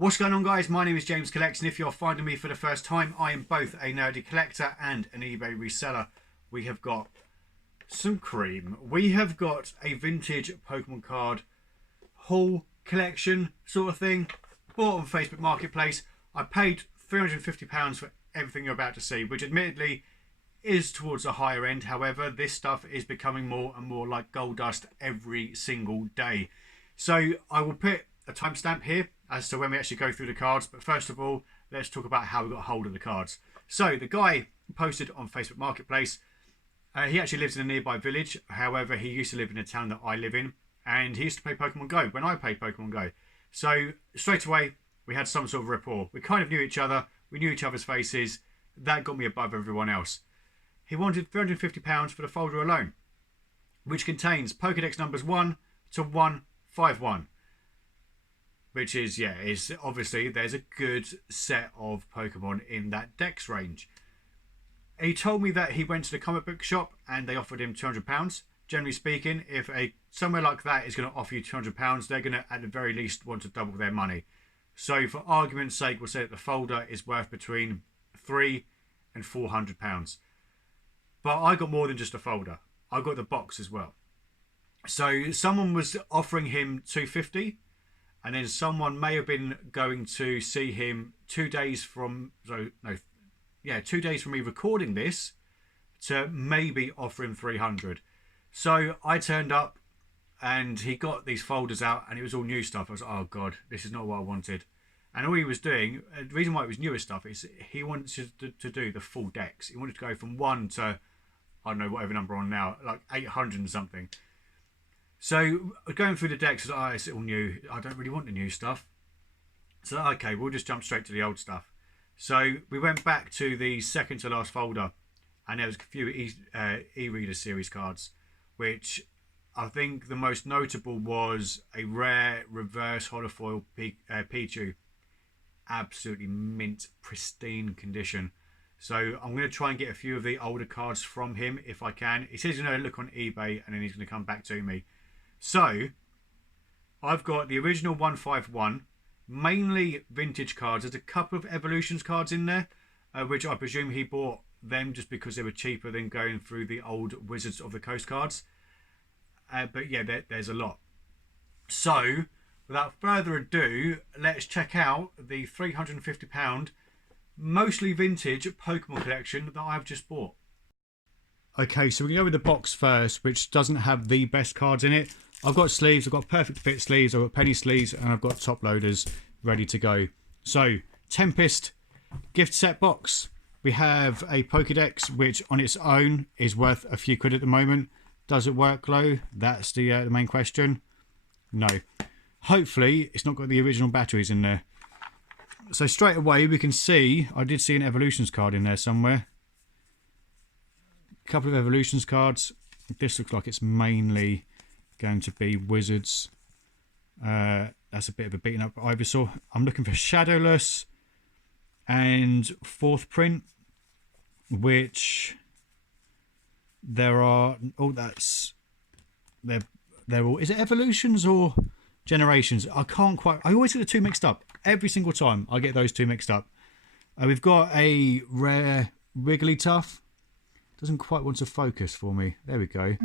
What's going on, guys? My name is James Collects, and if you're finding me for the first time, I am both a nerdy collector and an eBay reseller. We have got some cream. We have got a vintage Pokemon card haul collection sort of thing. Bought on Facebook Marketplace. I paid £350 for everything you're about to see, which admittedly is towards the higher end. However, this stuff is becoming more and more like gold dust every single day. So I will put a timestamp here as to when we actually go through the cards. But first of all, let's talk about how we got hold of the cards. So the guy posted on Facebook Marketplace. He actually lives in a nearby village. However, he used to live in the town that I live in. And he used to play Pokemon Go when I played Pokemon Go. So straight away, we had some sort of rapport. We kind of knew each other. We knew each other's faces. That got me above everyone else. He wanted £350 for the folder alone, which contains Pokedex numbers 1 to 151. Which is, yeah, is obviously there's a good set of Pokemon in that DEX range. He told me that he went to the comic book shop and they offered him £200. Generally speaking, if somewhere like that is going to offer you £200, they're going to at the very least want to double their money. So for argument's sake, we'll say that the folder is worth between £300 and £400. But I got more than just a folder. I got the box as well. So someone was offering him £250. And then someone may have been going to see him 2 days from, 2 days from me recording this to maybe offer him 300. So I turned up and he got these folders out and it was all new stuff. I was like, oh God, this is not what I wanted. And all he was doing, the reason why it was newer stuff is he wanted to do the full DEX. He wanted to go from 1 to, I don't know, whatever number on now, like 800 and something. So going through the decks, it's all new. I don't really want the new stuff. So okay, we'll just jump straight to the old stuff. So we went back to the second to last folder, and there was a few e-reader series cards, which I think the most notable was a rare reverse holofoil Pichu, absolutely mint, pristine condition. So I'm going to try and get a few of the older cards from him if I can. He says he's going to look on eBay and then he's going to come back to me. So, I've got the original 151, mainly vintage cards. There's a couple of Evolutions cards in there, which I presume he bought them just because they were cheaper than going through the old Wizards of the Coast cards. But yeah, there's a lot. So, without further ado, let's check out the £350, mostly vintage Pokemon collection that I've just bought. Okay, so we can go with the box first, which doesn't have the best cards in it. I've got sleeves, I've got perfect fit sleeves, I've got penny sleeves, and I've got top loaders ready to go. So, Tempest gift set box. We have a Pokedex, which on its own is worth a few quid at the moment. Does it work though? That's the main question. No. Hopefully, it's not got the original batteries in there. So straight away, we can see, I did see an Evolutions card in there somewhere. A couple of Evolutions cards. This looks like it's mainly going to be Wizards. That's a bit of a beaten up Ivysaur. I'm looking for Shadowless and fourth print, which there are. Oh, that's they're all. Is it Evolutions or Generations? I can't quite. I always get the two mixed up. Every single time I get those two mixed up. We've got a rare Wigglytuff. Doesn't quite want to focus for me. There we go.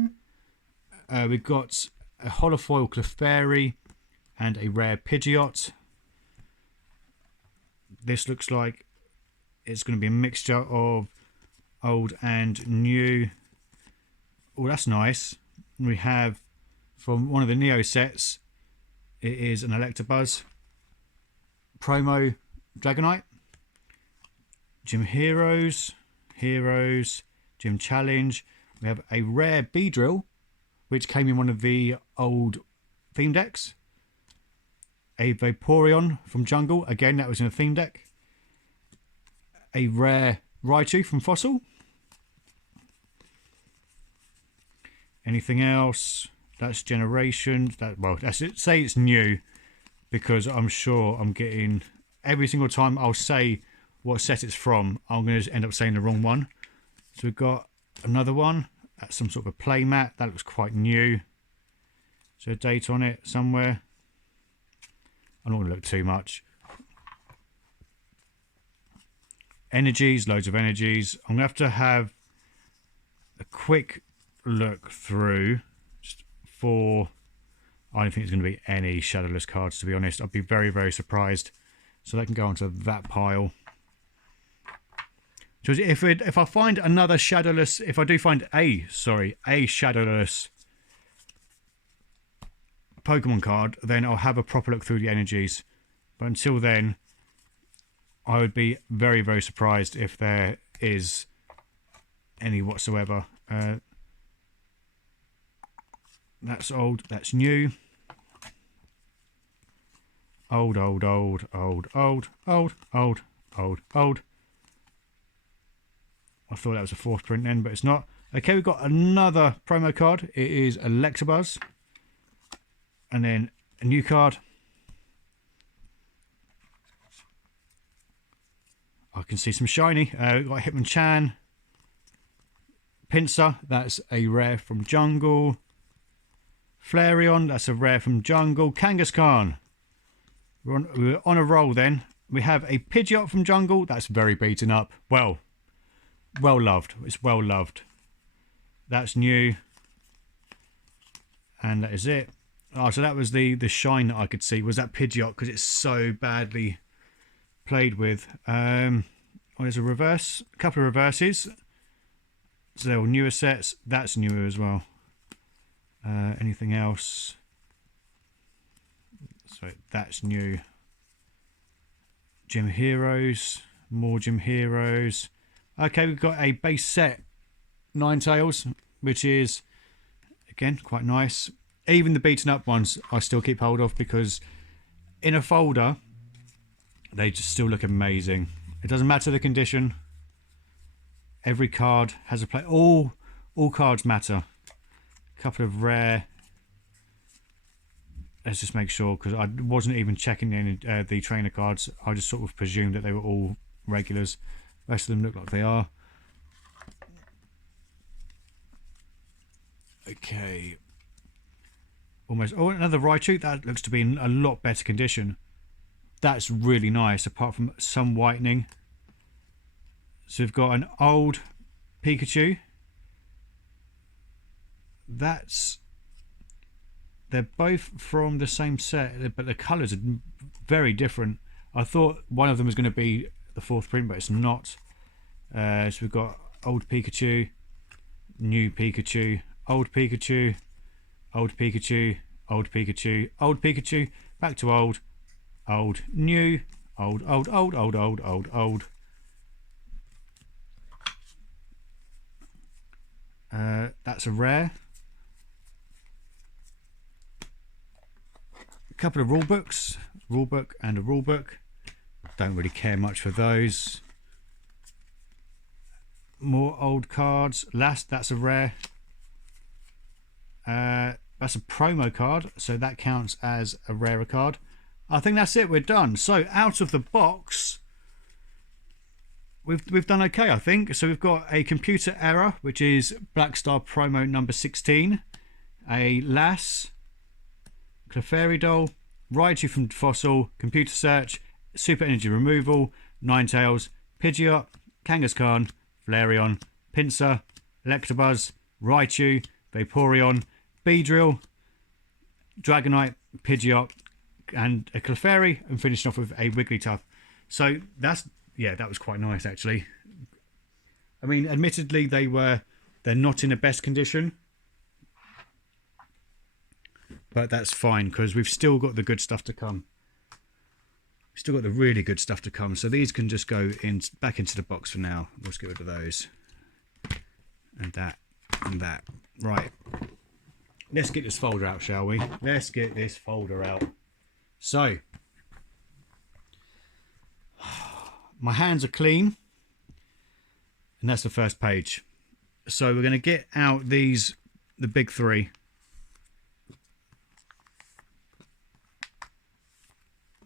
We've got a holofoil Clefairy and a rare Pidgeot. This looks like it's going to be a mixture of old and new. Oh, that's nice. We have from one of the Neo sets, it is an Electabuzz promo Dragonite. Gym Heroes, Gym Challenge. We have a rare Beedrill, which came in one of the old theme decks. A Vaporeon from Jungle. Again, that was in a theme deck. A rare Raichu from Fossil. Anything else? That's Generations. That's it. Say it's new, because I'm sure I'm getting every single time I'll say what set it's from, I'm going to end up saying the wrong one. So we've got another one. That's some sort of a play mat. That looks quite new. Is there a date on it somewhere? I'm not going to look too much. Energies, loads of energies. I'm going to have a quick look through just for... I don't think there's going to be any shadowless cards, to be honest. I'd be very, very surprised. So that can go onto that pile. So if I find another shadowless, if I do find a shadowless Pokemon card, then I'll have a proper look through the energies. But until then, I would be very, very surprised if there is any whatsoever. That's old, that's new. Old, old, old, old, old, old, old, old, old. I thought that was a fourth print then, but it's not. Okay, we've got another promo card. It is Electabuzz. And then a new card. I can see some shiny. We've got Hitmonchan. Pinsir, that's a rare from Jungle. Flareon, that's a rare from Jungle. Kangaskhan. We're on a roll then. We have a Pidgeot from Jungle. That's very beaten up. Well loved. It's well loved. That's new. And that is it. Oh, so that was the shine that I could see. Was that Pidgeot? Because it's so badly played with. Oh, there's a reverse. A couple of reverses. So they're all newer sets. That's newer as well. Anything else? So that's new. Gym Heroes. More Gym Heroes. Okay, we've got a base set Ninetales, which is, again, quite nice. Even the beaten up ones I still keep hold of because in a folder, they just still look amazing. It doesn't matter the condition. Every card has a play. All cards matter. A couple of rare. Let's just make sure, because I wasn't even checking the trainer cards. I just sort of presumed that they were all regulars. The rest of them look like they are. Okay. Almost. Oh, another Raichu. That looks to be in a lot better condition. That's really nice, apart from some whitening. So we've got an old Pikachu. They're both from the same set, but the colours are very different. I thought one of them was going to be the fourth print, but it's not. So we've got old Pikachu, new Pikachu, old Pikachu, old Pikachu, old Pikachu, old Pikachu, back to old, new, old, old, old, old, old, old, old. That's a rare. A couple of rule books, rule book and a rule book. Don't really care much for those. More old cards. Last, that's a rare. That's a promo card, so that counts as a rarer card. I think that's it. We're done. So out of the box, we've done okay, I think. So we've got a computer error, which is Black Star promo number 16, a Lass, Clefairy Doll, Raichu from Fossil, Computer Search, Super Energy Removal, Ninetales, Pidgeot, Kangaskhan, Flareon, Pinsir, Electabuzz, Raichu, Vaporeon, Beedrill, Dragonite, Pidgeot, and a Clefairy, and finishing off with a Wigglytuff. So that was quite nice actually. I mean, admittedly they're not in the best condition, but that's fine because we've still got the good stuff to come. We've still got the really good stuff to come. So these can just go back into the box for now. Let's get rid of those. And that and that. Right. Let's get this folder out, shall we? Let's get this folder out. So, my hands are clean. And that's the first page. So we're going to get out the big three.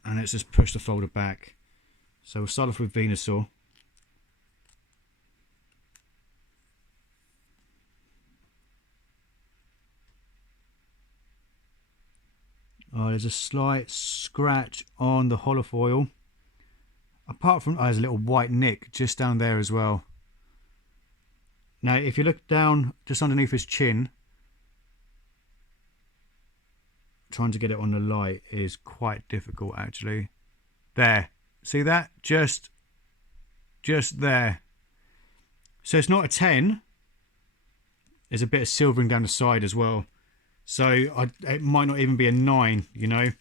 And let's just push the folder back. So we'll start off with Venusaur. Oh, there's a slight scratch on the holofoil. Apart from, there's a little white nick just down there as well. Now, if you look down just underneath his chin, trying to get it on the light is quite difficult actually. There, see that? Just there. So it's not a 10. There's a bit of silvering down the side as well. So it might not even be a 9, you know. It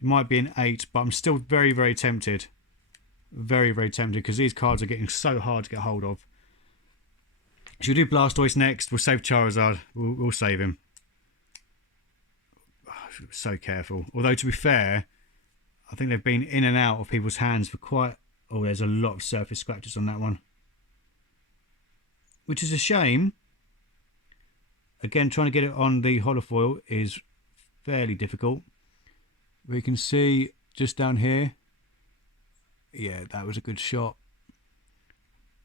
might be an 8, but I'm still very, very tempted. Very, very tempted because these cards are getting so hard to get hold of. Should we do Blastoise next? We'll save Charizard. We'll save him. Oh, so careful. Although, to be fair, I think they've been in and out of people's hands for quite... Oh, there's a lot of surface scratches on that one. Which is a shame. Again, trying to get it on the holofoil is fairly difficult. We can see just down here. Yeah, that was a good shot.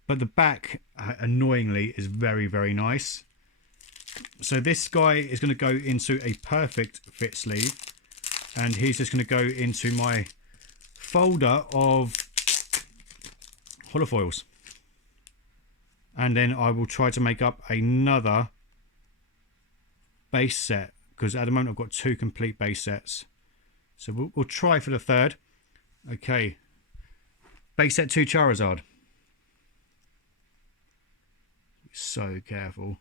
But the back, annoyingly, is very, very nice. So this guy is going to go into a perfect fit sleeve. And he's just going to go into my folder of holofoils. And then I will try to make up another base set. Because at the moment I've got 2 complete base sets. So we'll try for the third. Okay. Base set 2 Charizard. So careful.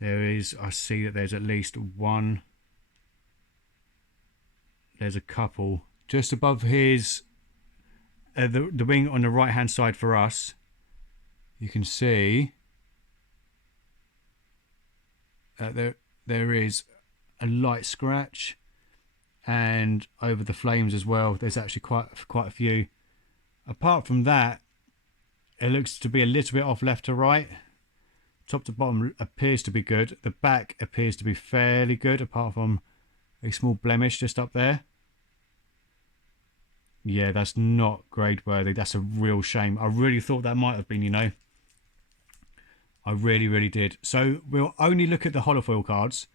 There is, I see that there's at least one. There's a couple. Just above his, the wing on the right hand side for us. You can see that there is a light scratch. And over the flames as well, there's actually quite a few. Apart from that, it looks to be a little bit off left to right. Top to bottom appears to be good. The back appears to be fairly good, apart from a small blemish just up there. Yeah, that's not grade worthy. That's a real shame. I really thought that might have been, you know. I really, really did. So we'll only look at the holofoil cards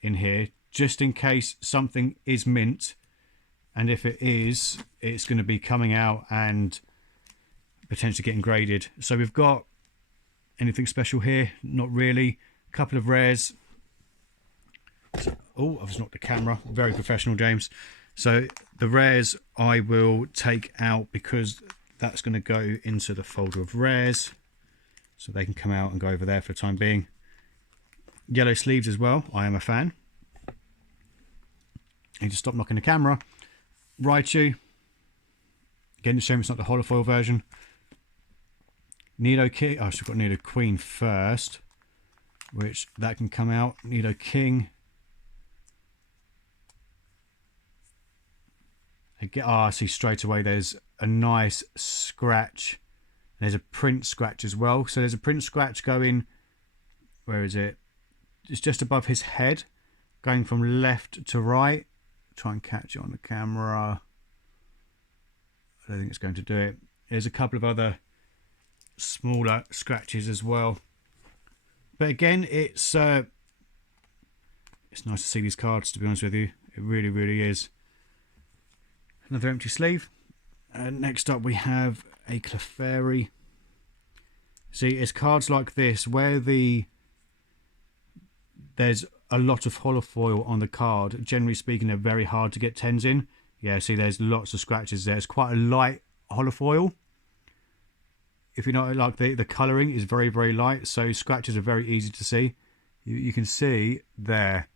in here, just in case something is mint. And if it is, it's going to be coming out and potentially getting graded. So we've got anything special here? Not really. A couple of rares. Oh, I've just knocked the camera. Very professional, James. So the rares I will take out because that's going to go into the folder of rares. So they can come out and go over there for the time being. Yellow sleeves as well. I am a fan. Need to stop knocking the camera. Raichu. Again, it's a shame it's not the holofoil version. Nido King. Oh, I've got Nido Queen first, which that can come out. Nido King. Again, I see straight away there's a nice scratch. There's a print scratch as well. So there's a print scratch going. Where is it? It's just above his head, going from left to right. Try and catch it on the camera. I don't think it's going to do it. There's a couple of other smaller scratches as well. But again, it's nice to see these cards, to be honest with you. It really, really is. Another empty sleeve. Next up we have a Clefairy. See, it's cards like this where there's a lot of holofoil on the card. Generally speaking, they're very hard to get 10s in. Yeah, see, there's lots of scratches there. It's quite a light holofoil. If you know, like the colouring is very, very light, so scratches are very easy to see. You can see there,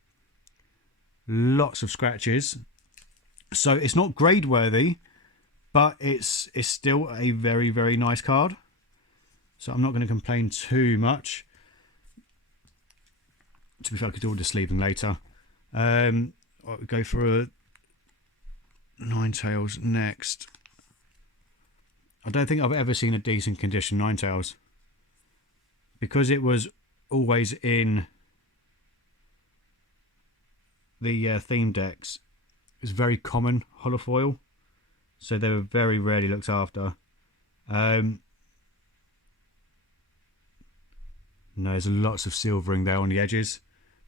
lots of scratches. So it's not grade worthy, but it's still a very, very nice card. So I'm not going to complain too much. To be fair, I could do all the sleeving later. I'll go for a Ninetales next. I don't think I've ever seen a decent condition Ninetales. Because it was always in the theme decks, it's very common holofoil. So they were very rarely looked after. No, there's lots of silvering there on the edges,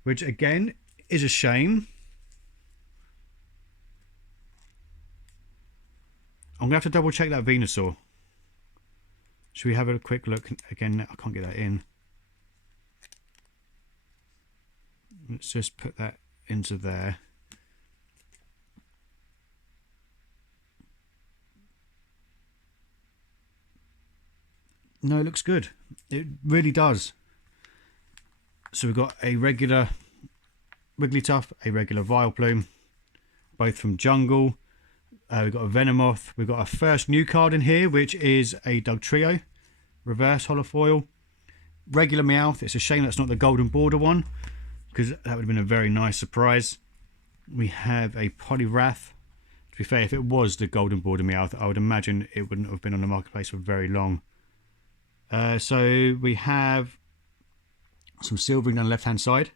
which again is a shame. I'm going to have to double check that Venusaur. Should we have a quick look again? I can't get that in. Let's just put that into there. No, it looks good. It really does. So we've got a regular Wigglytuff, a regular Vileplume, both from Jungle. We've got a Venomoth. We've got our first new card in here, which is a Dugtrio, reverse holofoil. Regular Meowth. It's a shame that's not the golden border one, because that would have been a very nice surprise. We have a Poliwrath. To be fair, if it was the golden border Meowth, I would imagine it wouldn't have been on the marketplace for very long. So we have some silvering on the left hand side.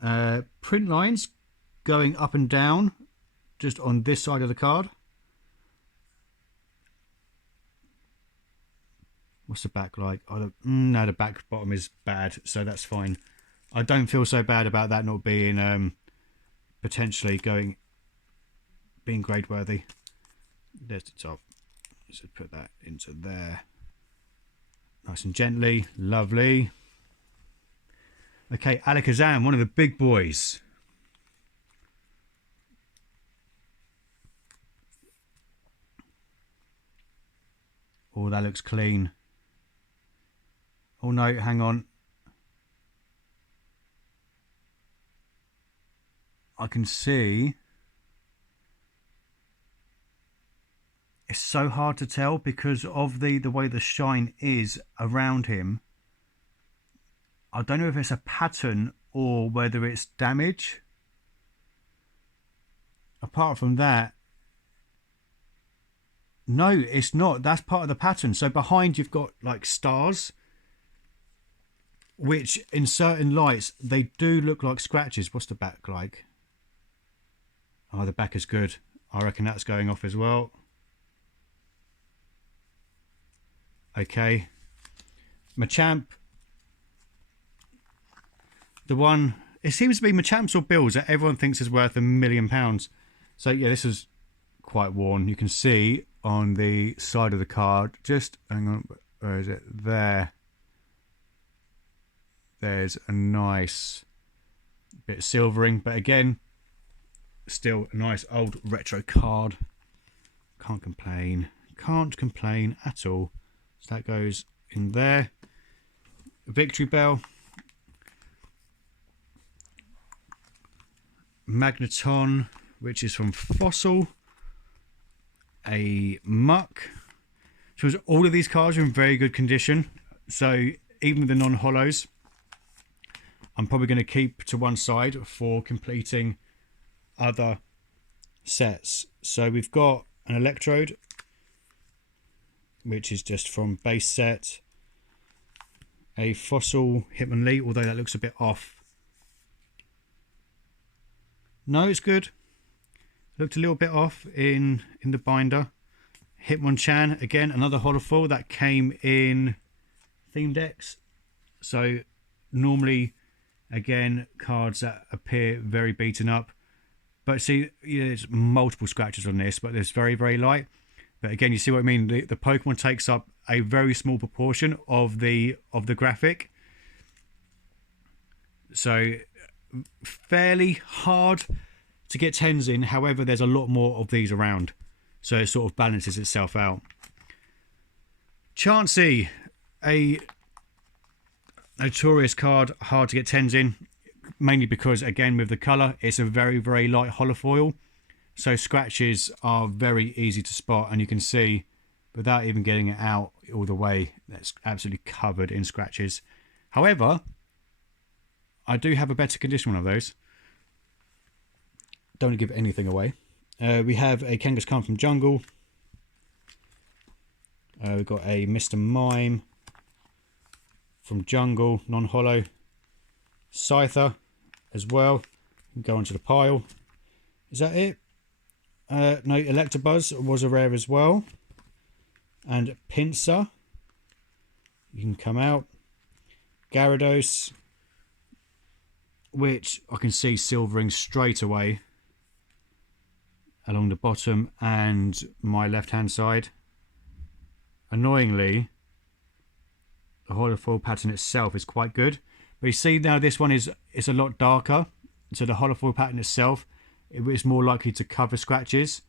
Print lines going up and down just on this side of the card. What's the back like? Oh, no, the back bottom is bad, so that's fine. I don't feel so bad about that not being potentially being grade worthy. There's the top. So put that into there. Nice and gently. Lovely. Okay, Alakazam, one of the big boys. Oh, that looks clean. Oh no, hang on. I can see. It's so hard to tell because of the way the shine is around him. I don't know if it's a pattern or whether it's damage. Apart from that, no, it's not. That's part of the pattern. So behind you've got like stars, which in certain lights, they do look like scratches. What's the back like? Oh, the back is good. I reckon that's going off as well. Okay. Machamp. The one, it seems to be Machamp's or Bill's that everyone thinks is worth £1 million. So yeah, this is quite worn. You can see on the side of the card, just, hang on, where is it? There. There's a nice bit of silvering, but again, still a nice old retro card. Can't complain. Can't complain at all. So that goes in there. Victory Bell. Magneton, which is from Fossil. A Muck. So all of these cards are in very good condition. So even the non-hollows, I'm probably going to keep to one side for completing other sets. So we've got an Electrode, which is just from base set. A Fossil Hitmonlee, although that looks a bit off. No, it's good. Looked a little bit off in the binder. Hitmonchan, again, another holofoil that came in Theme DEX. So normally, again, cards that appear very beaten up. But see, there's multiple scratches on this, but there's very, very light. But again, you see what I mean? The Pokemon takes up a very small proportion of the graphic. So fairly hard to get 10s in. However, there's a lot more of these around. So it sort of balances itself out. Chansey, a notorious card, hard to get 10s in. Mainly because, again, with the colour, it's a very, very light holofoil. So scratches are very easy to spot, and you can see without even getting it out all the way, that's absolutely covered in scratches. However, I do have a better condition one of those. Don't give anything away. We have a Kangaskhan from Jungle. We've got a Mr. Mime from Jungle, non-hollow. Scyther as well. Go onto the pile. Is that it? No, Electabuzz was a rare as well. And Pinsir. You can come out. Gyarados, which I can see silvering straight away. along the bottom and my left hand side. Annoyingly, the holofoil pattern itself is quite good, but you see now this one is a lot darker, so the holofoil pattern itself, it is more likely to cover scratches,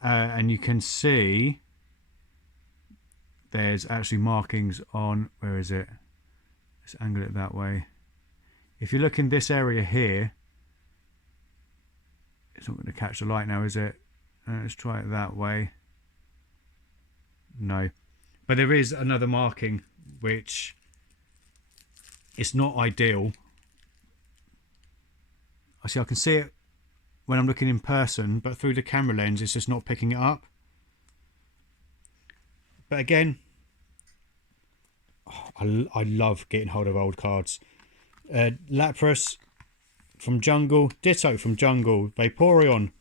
and you can see there's actually markings on, where is it? Let's angle it that way. If you look in this area here, it's not going to catch the light now, is it? Let's try it that way. No. But there is another marking, which it's not ideal. I can see it when I'm looking in person, but through the camera lens, it's just not picking it up. But again, I love getting hold of old cards. Lapras from Jungle, Ditto from Jungle, Vaporeon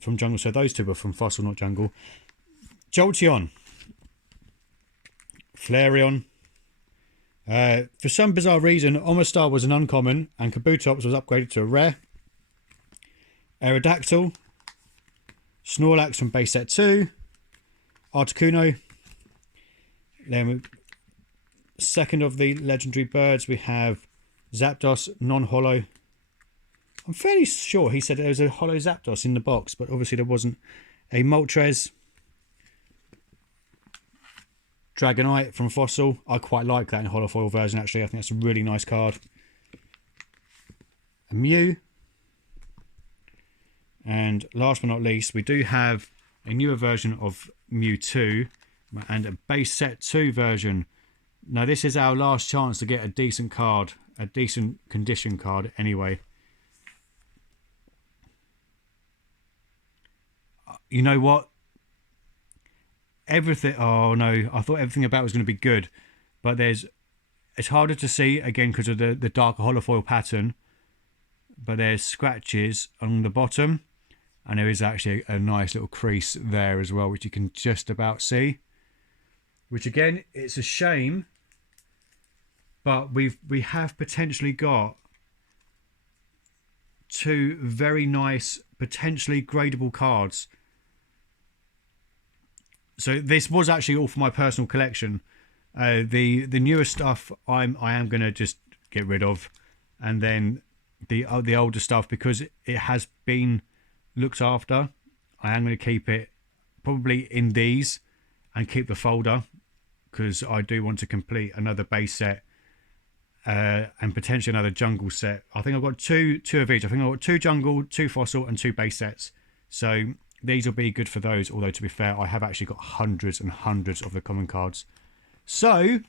from Jungle, so those two were from Fossil, not Jungle. Jolteon, Flareon. For some bizarre reason, Omastar was an uncommon and Kabutops was upgraded to a rare. Aerodactyl, Snorlax from base set 2, Articuno. Then second of the legendary birds, we have Zapdos, non-holo. I'm fairly sure he said there was a holo Zapdos in the box, but obviously there wasn't. A Moltres, Dragonite from Fossil. I quite like that in holofoil version, actually. I think that's a really nice card. A Mew. And last but not least, we do have a newer version of Mewtwo and a base set 2 version. Now this is our last chance to get a decent card, a decent condition card anyway. You know what? Everything, oh no, I thought everything about it was going to be good, but it's harder to see again because of the darker holofoil pattern, but there's scratches on the bottom and there is actually a nice little crease there as well, which you can just about see, which again, it's a shame, but we have potentially got two very nice, potentially gradable cards. So this was actually all for my personal collection. The newer stuff I am going to just get rid of, and then the older stuff, because it has been looked after, I am going to keep it probably in these and keep the folder, because I do want to complete another base set and potentially another jungle set. I think I've got two of each. I think I've got 2 jungle, 2 fossil and 2 base sets. So these will be good for those, although to be fair, I have actually got hundreds and hundreds of the common cards. So,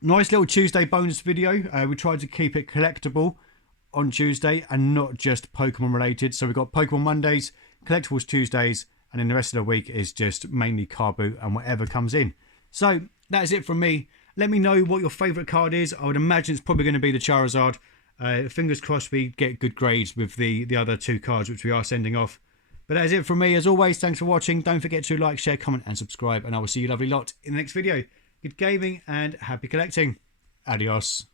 nice little Tuesday bonus video. We tried to keep it collectible on Tuesday and not just Pokemon related. So we've got Pokemon Mondays, Collectibles Tuesdays, and then the rest of the week is just mainly card boot and whatever comes in. So, that is it from me. Let me know what your favourite card is. I would imagine it's probably going to be the Charizard. Fingers crossed we get good grades with the other 2 cards which we are sending off. But that is it from me. As always, thanks for watching. Don't forget to like, share, comment and subscribe. And I will see you lovely lot in the next video. Good gaming and happy collecting. Adios.